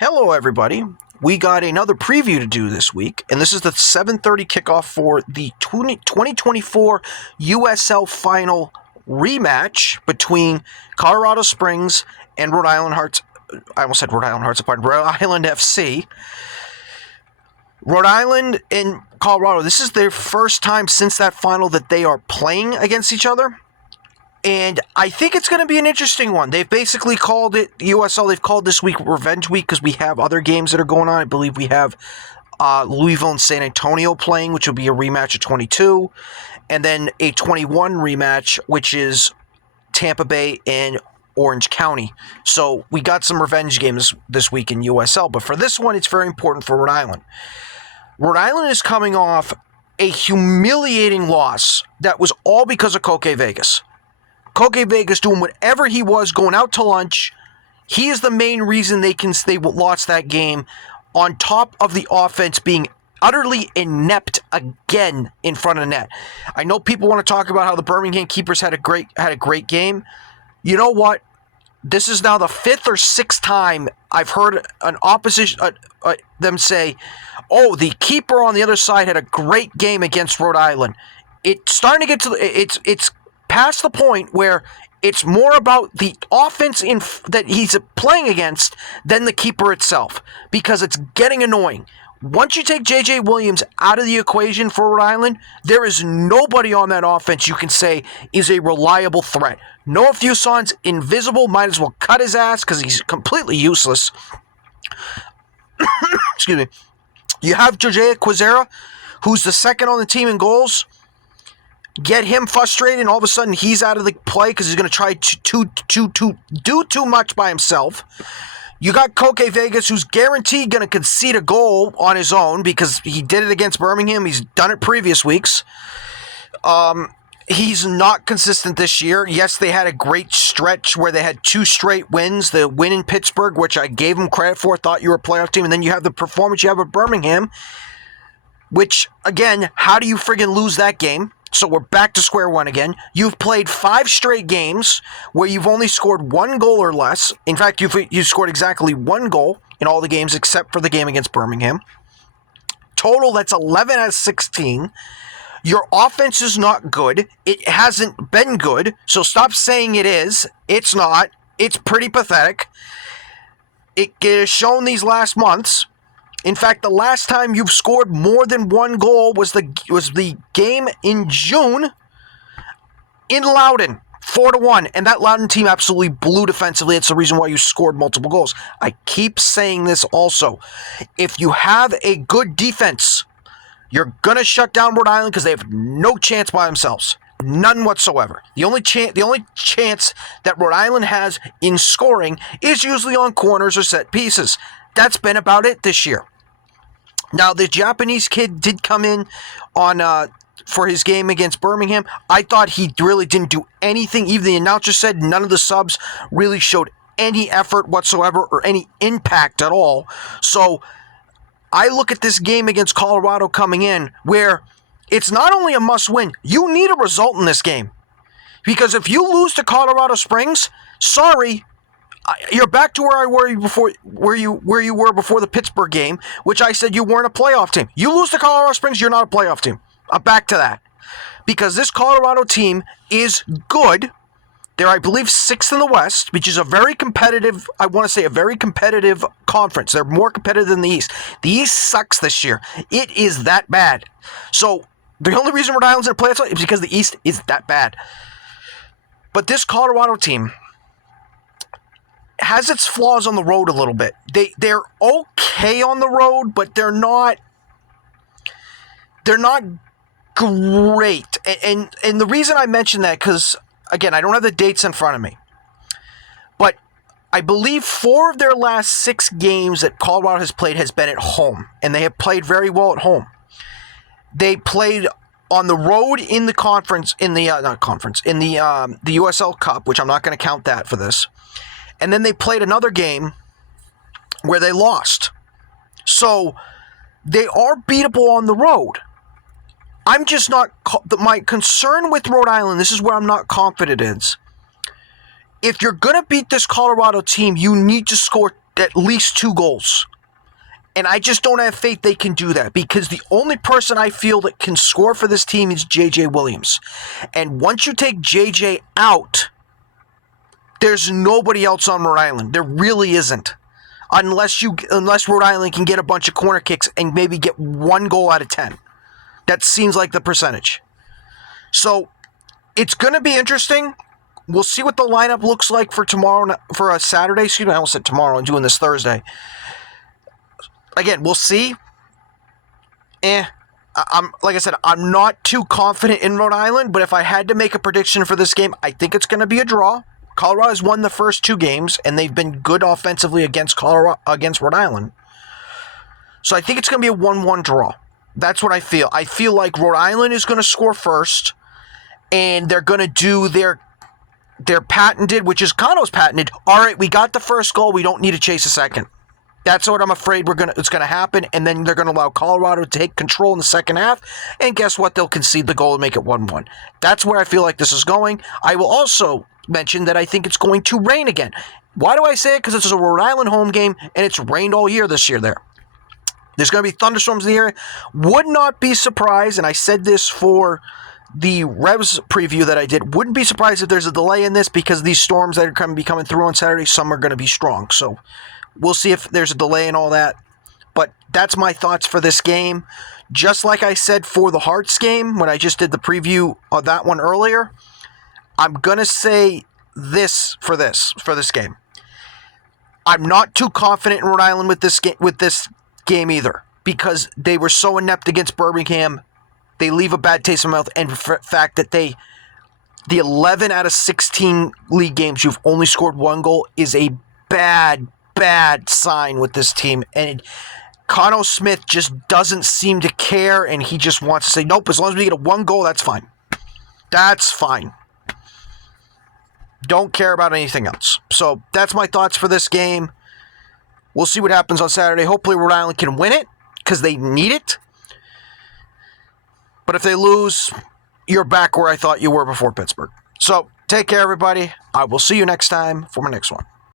Hello, everybody. We got another preview to do this week, and this is the 7:30 kickoff for the 2024 USL final rematch between Colorado Springs and Rhode Island Hearts. I almost said Rhode Island Hearts, pardon, Rhode Island FC. Rhode Island and Colorado, this is their first time since that final that they are playing against each other. And I think it's going to be an interesting one. They've basically called it, USL, they've called this week Revenge Week because we have other games that are going on. I believe we have Louisville and San Antonio playing, which will be a rematch of 22. And then a 21 rematch, which is Tampa Bay and Orange County. So we got some revenge games this week in USL. But for this one, it's very important for Rhode Island. Rhode Island is coming off a humiliating loss that was all because of Koke Vegas. Koke Vegas doing whatever he was, going out to lunch. He is the main reason they lost that game, on top of the offense being utterly inept again in front of net. I know people want to talk about how the Birmingham keepers had a great game. You know what? This is now the fifth or sixth time I've heard an opposition them say, "Oh, the keeper on the other side had a great game against Rhode Island." It's starting to get to it's past the point where it's more about the offense that he's playing against than the keeper itself, because it's getting annoying. Once you take J.J. Williams out of the equation for Rhode Island, there is nobody on that offense you can say is a reliable threat. Noah Fuson's invisible, might as well cut his ass because he's completely useless. Excuse me. You have Jose Quezera, who's the second on the team in goals. Get him frustrated, and all of a sudden he's out of the play because he's going to try to do too much by himself. You got Koke Vegas, who's guaranteed going to concede a goal on his own because he did it against Birmingham. He's done it previous weeks. He's not consistent this year. Yes, they had a great stretch where they had 2 straight wins. The win in Pittsburgh, which I gave them credit for, thought you were a playoff team. And then you have the performance you have at Birmingham, which, again, how do you friggin' lose that game? So we're back to square one again. You've played 5 straight games where you've only scored 1 goal or less. In fact, you've scored exactly 1 goal in all the games except for the game against Birmingham. Total, that's 11 out of 16. Your offense is not good. It hasn't been good, so stop saying it is. It's not. It's pretty pathetic. It has shown these last months. In fact, the last time you've scored more than 1 goal was the game in June in Loudoun, 4-1, and that Loudoun team absolutely blew defensively. It's the reason why you scored multiple goals. I keep saying this also. If you have a good defense, you're going to shut down Rhode Island because they have no chance by themselves. None whatsoever. The only chance that Rhode Island has in scoring is usually on corners or set pieces. That's been about it this year. Now, the Japanese kid did come in on for his game against Birmingham. I thought he really didn't do anything. Even the announcer said none of the subs really showed any effort whatsoever or any impact at all. So I look at this game against Colorado coming in where it's not only a must-win, you need a result in this game. Because if you lose to Colorado Springs, sorry, you're back to where you were before the Pittsburgh game, which I said you weren't a playoff team. You lose to Colorado Springs, you're not a playoff team. I'm back to that. Because this Colorado team is good. They're, I believe, 6th in the West, which is a very competitive conference. They're more competitive than the East. The East sucks this year. It is that bad. So the only reason Rhode Island's in a playoff is because the East is that bad. But this Colorado team has its flaws on the road a little bit. They're okay on the road, but they're not great. And the reason I mention that, because again, I don't have the dates in front of me, but I believe 4 of their last 6 games that Colorado has played has been at home, and they have played very well at home. They played on the road in the conference, in the USL Cup, which I'm not going to count that for this. And then they played another game where they lost. So they are beatable on the road. I'm just not, my concern with Rhode Island, this is where I'm not confident is, if you're going to beat this Colorado team, you need to score at least 2 goals. And I just don't have faith they can do that because the only person I feel that can score for this team is J.J. Williams. And once you take J.J. out, there's nobody else on Rhode Island. There really isn't. Unless Rhode Island can get a bunch of corner kicks and maybe get 1 goal out of 10. That seems like the percentage. So it's going to be interesting. We'll see what the lineup looks like for tomorrow, for a Saturday. Excuse me, I almost said tomorrow. I'm doing this Thursday. Again, we'll see. Like I said, I'm not too confident in Rhode Island, but if I had to make a prediction for this game, I think it's going to be a draw. Colorado has won the first 2 games, and they've been good offensively against Rhode Island. So I think it's going to be a 1-1 draw. That's what I feel. I feel like Rhode Island is going to score first, and they're going to do their patented, which is Cano's patented. All right, we got the first goal. We don't need to chase a second. That's what I'm afraid it's going to happen, and then they're going to allow Colorado to take control in the second half, and guess what? They'll concede the goal and make it 1-1. That's where I feel like this is going. I will also mention that I think it's going to rain again. Why do I say it? Because it's a Rhode Island home game, and it's rained all year this year there. There's going to be thunderstorms in the area. Would not be surprised, and I said this for the Revs preview that I did, wouldn't be surprised if there's a delay in this because these storms that are going to be coming through on Saturday, some are going to be strong. So we'll see if there's a delay and all that. But that's my thoughts for this game. Just like I said for the Hearts game, when I just did the preview of that one earlier, I'm going to say this for this game. I'm not too confident in Rhode Island with this game either because they were so inept against Birmingham. They leave a bad taste in my mouth, and the fact that the 11 out of 16 league games you've only scored 1 goal is a bad sign with this team. And Cano Smith just doesn't seem to care, and he just wants to say, nope, as long as we get a 1 goal, that's fine. That's fine. Don't care about anything else. So that's my thoughts for this game. We'll see what happens on Saturday. Hopefully Rhode Island can win it because they need it. But if they lose, you're back where I thought you were before Pittsburgh. So take care, everybody. I will see you next time for my next one.